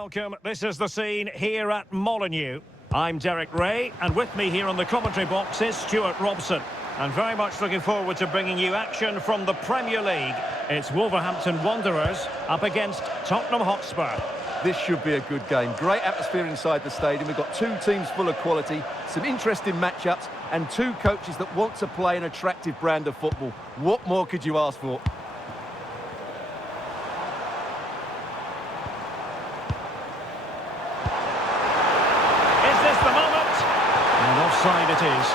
welcome. This is the scene here at Molineux. I'm Derek Ray, and with me here on the commentary box is Stuart Robson. And very much looking forward to bringing you action from the Premier League. It's Wolverhampton Wanderers up against Tottenham Hotspur. This should be a good game. Great atmosphere inside the stadium. We've got two teams full of quality, some interesting matchups, and two coaches that want to play an attractive brand of football. What more could you ask for? Is this the moment? And offside it is.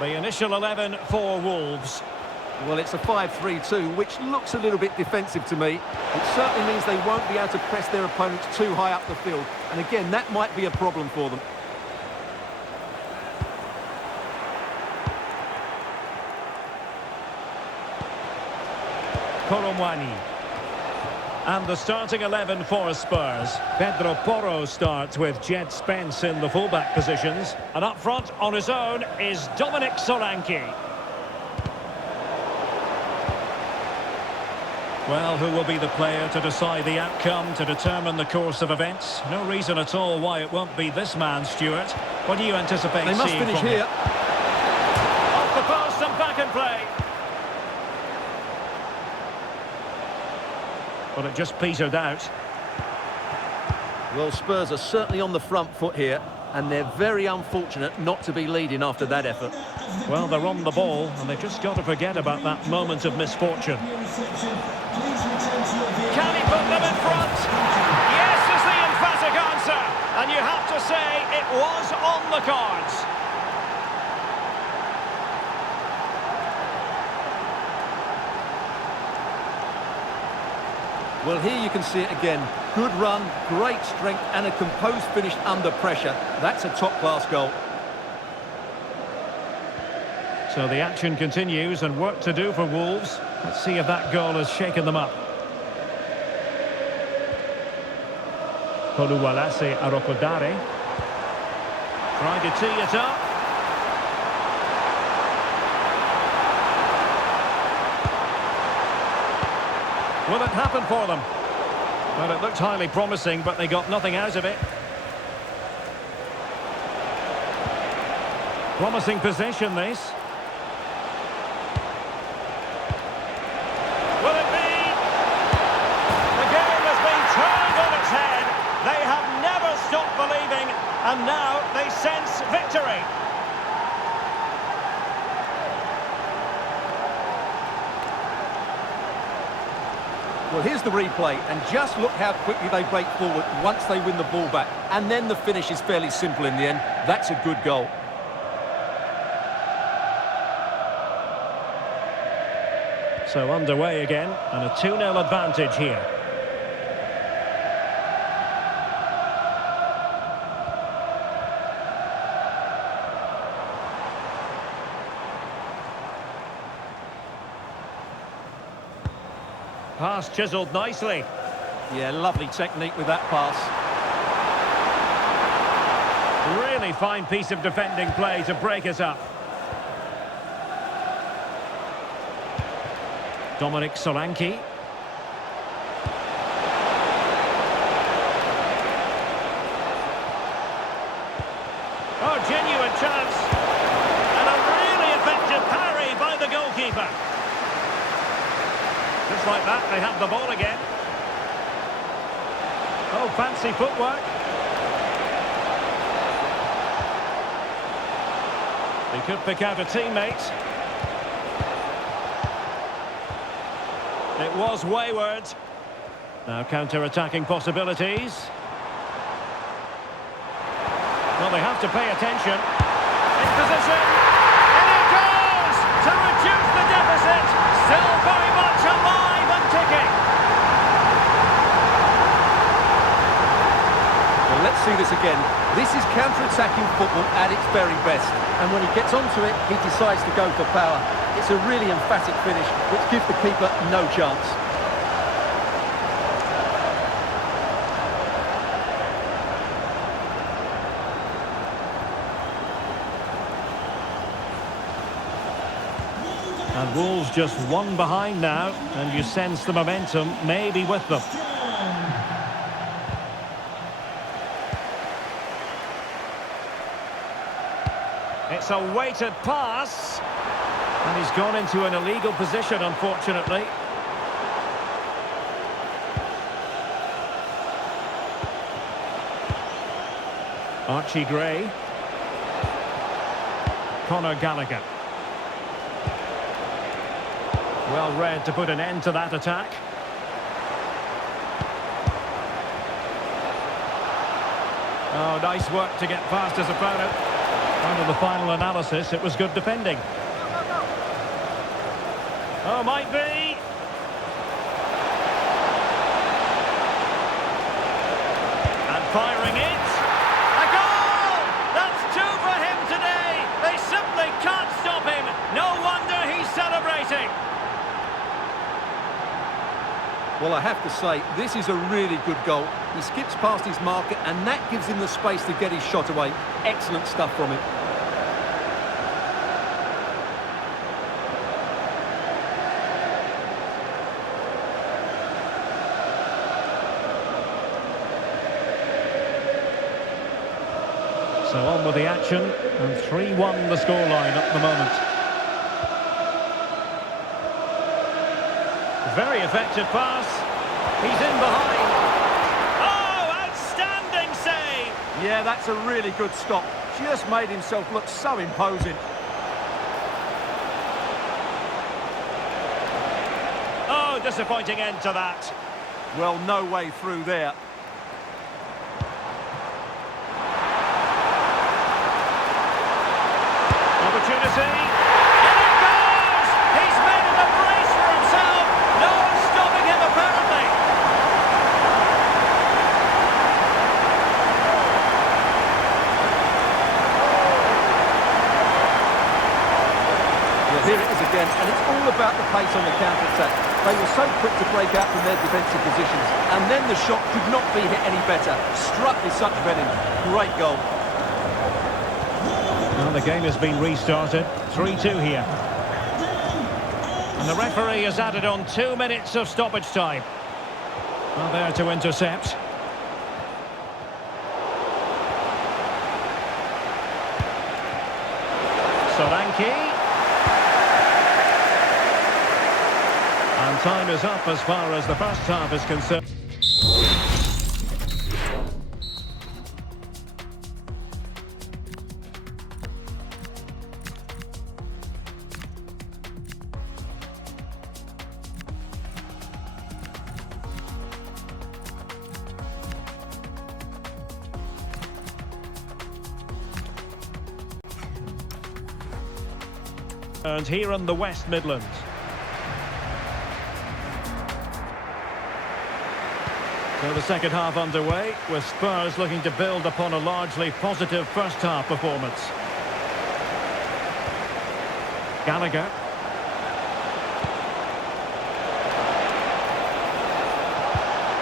The initial 11 for Wolves. Well, it's a 5-3-2, which looks a little bit defensive to me. It certainly means they won't be able to press their opponents too high up the field. And again, that might be a problem for them. Koromwani. And the starting 11 for Spurs. Pedro Porro starts with Jed Spence in the fullback positions. And up front on his own is Dominic Solanke. Well, who will be the player to decide the outcome, to determine the course of events? No reason at all why it won't be this man, Stuart. What do you anticipate seeing from him? They must finish here. Off the post and back in play. Well, it just petered out. Well, Spurs are certainly on the front foot here, and they're very unfortunate not to be leading after that effort. Well, they're on the ball, and they've just got to forget about that moment of misfortune. Can he put them in front? Yes is the emphatic answer, and you have to say it was on the cards. Well, here you can see it again. Good run, great strength, and a composed finish under pressure. That's a top-class goal. So the action continues and work to do for Wolves. Let's see if that goal has shaken them up. Oluwalase Arokodare. Trying to tee it up. Will it happen for them? Well, it looked highly promising, but they got nothing out of it. Promising possession, this. Will it be? The game has been turned on its head. They have never stopped believing, and now they sense victory. Well, here's the replay, and just look how quickly they break forward once they win the ball back. And then the finish is fairly simple in the end. That's a good goal. So underway again, and a 2-0 advantage here. Pass chiselled nicely. Yeah, lovely technique with that pass. Really fine piece of defending play to break it up. Dominic Solanke. Oh, genuine chance. And a really effective parry by the goalkeeper. Just like that, they have the ball again. Oh, fancy footwork. He could pick out a teammate. It was wayward. Now counter-attacking possibilities. Well, they have to pay attention. In position. And it goes! To reduce the deficit. Still very much alive and ticking. Well, let's see this again. This is counter-attacking football at its very best. And when he gets onto it, he decides to go for power. It's a really emphatic finish, which gives the keeper no chance. And Wolves just one behind now, and you sense the momentum may be with them. It's a weighted pass. And he's gone into an illegal position, unfortunately. Archie Gray. Conor Gallagher. Well read to put an end to that attack. Oh, nice work to get past his opponent. Under the final analysis, it was good defending. Oh, might be. And firing it. A goal! That's two for him today. They simply can't stop him. No wonder he's celebrating. Well, I have to say, this is a really good goal. He skips past his marker, and that gives him the space to get his shot away. Excellent stuff from him. So on with the action, and 3-1 the scoreline at the moment. Very effective pass. He's in behind. Oh, outstanding save! Yeah, that's a really good stop. Just made himself look so imposing. Oh, disappointing end to that. Well, no way through there. Opportunity. And it goes! He's made it a brace for himself. No one's stopping him, apparently. Well, here it is again, and it's all about the pace on the counter-attack. They were so quick to break out from their defensive positions, and then the shot could not be hit any better. Struck with such venom. Great goal. Well, the game has been restarted. 3-2 here. And the referee has added on 2 minutes of stoppage time. Well, there to intercept. Solanke. And time is up as far as the first half is concerned. And here in the West Midlands. So the second half underway, with Spurs looking to build upon a largely positive first half performance. Gallagher.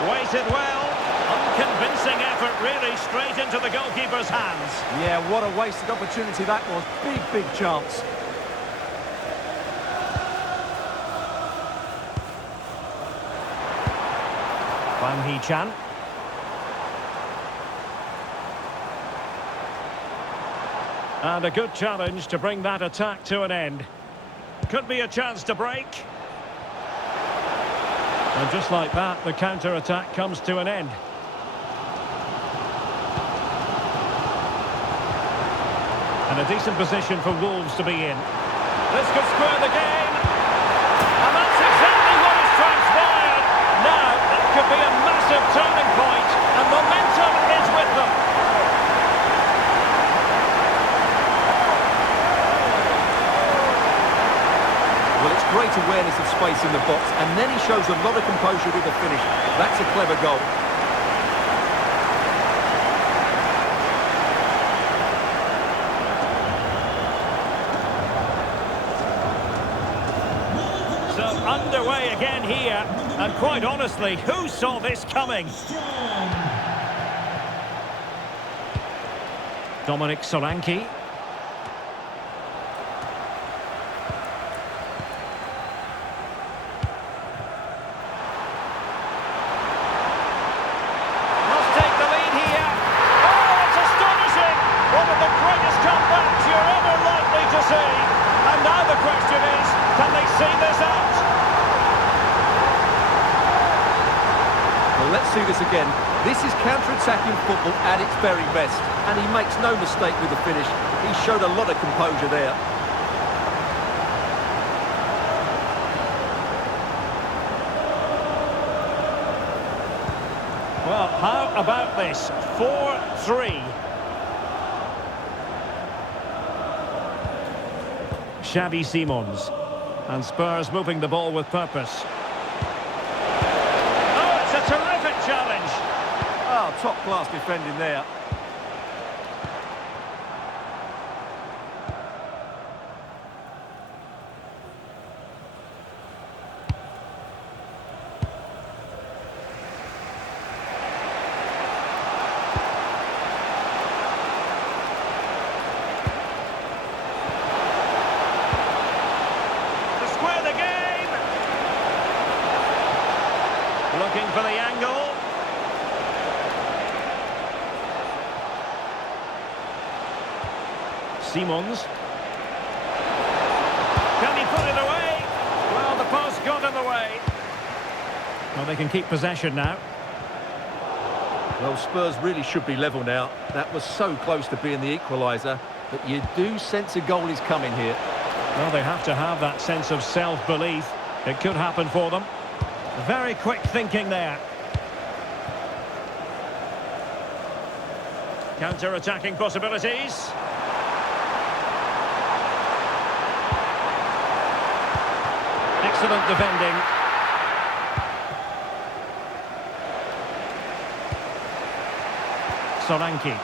Weighted well. Unconvincing effort, really, straight into the goalkeeper's hands. Yeah, what a wasted opportunity that was. Big chance. Wang Hee-chan. And a good challenge to bring that attack to an end. Could be a chance to break. And just like that, the counter-attack comes to an end. And a decent position for Wolves to be in. This could square the game. And that's exactly what has transpired. Now, that could be a massive turning point, and momentum is with them. Well, it's great awareness of space in the box, and then he shows a lot of composure with the finish. That's a clever goal. So underway again here, and quite honestly, who saw this coming? Dominic Solanke. see this again. This is counter-attacking football at its very best, and he makes no mistake with the finish. He showed a lot of composure there. Well, how about this? 4-3. Xavi Simons. And Spurs moving the ball with purpose. Oh, it's a terrific challenge. Oh, top-class defending there. Looking for the angle. Simons. Can he put it away? Well, the post got in the way. Well, they can keep possession now. Well, Spurs really should be level now. That was so close to being the equaliser, but you do sense a goal is coming here. Well, they have to have that sense of self-belief. It could happen for them. Very quick thinking there. Counter-attacking possibilities. Excellent defending. Solanke.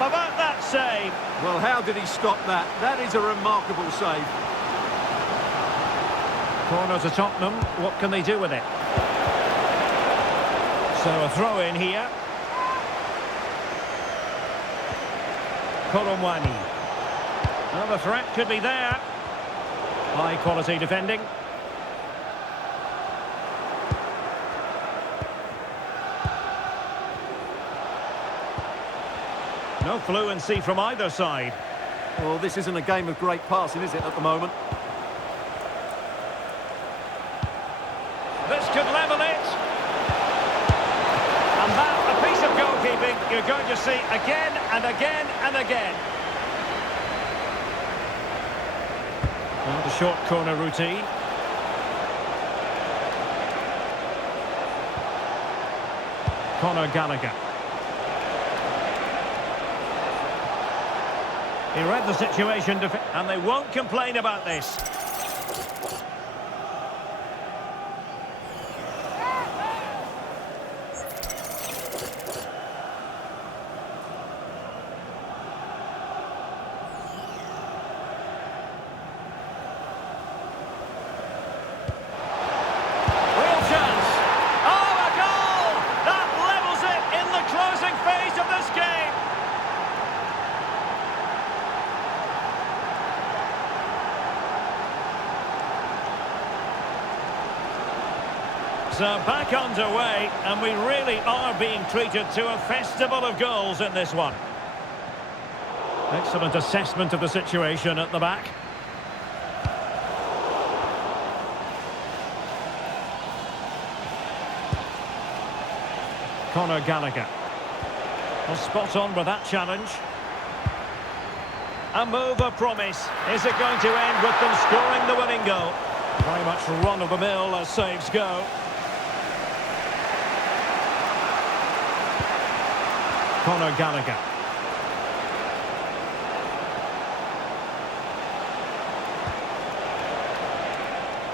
About that save. Well, how did he stop that? That is a remarkable save. Corner to Tottenham. What can they do with it? So a throw in here. Colomwani. Well, the threat could be there. High quality defending. No fluency from either side. Well, this isn't a game of great passing, is it, at the moment? This could level it. And that, a piece of goalkeeping you're going to see again and again and again. Well, the short corner routine. Conor Gallagher. He read the situation, and they won't complain about this. Real chance. Oh, a goal! That levels it in the closing phase of this game. So back underway, and we really are being treated to a festival of goals in this one. Excellent assessment of the situation at the back. Conor Gallagher. Well, spot on with that challenge. A move of promise. Is it going to end with them scoring the winning goal? Very much run-of-the-mill as saves go. Conor Gallagher.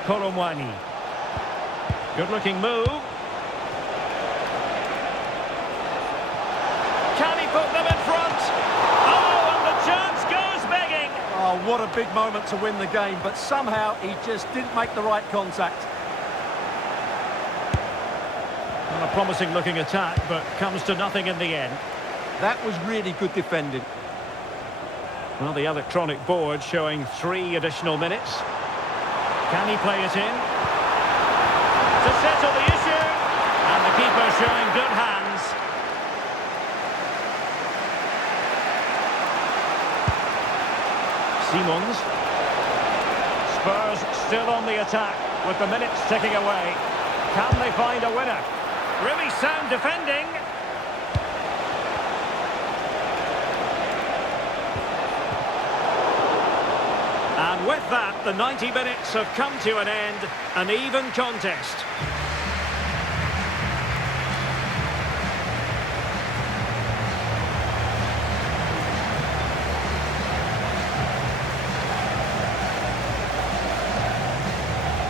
Colomwani. Good-looking move. Can he put them in front? Oh, and the chance goes begging. Oh, what a big moment to win the game, but somehow he just didn't make the right contact. Well, a promising-looking attack, but comes to nothing in the end. That was really good defending. Well, the electronic board showing 3 additional minutes. Can he play it in? To settle the issue. And the keeper showing good hands. Simons. Spurs still on the attack with the minutes ticking away. Can they find a winner? Really sound defending. And with that, the 90 minutes have come to an end. An even contest.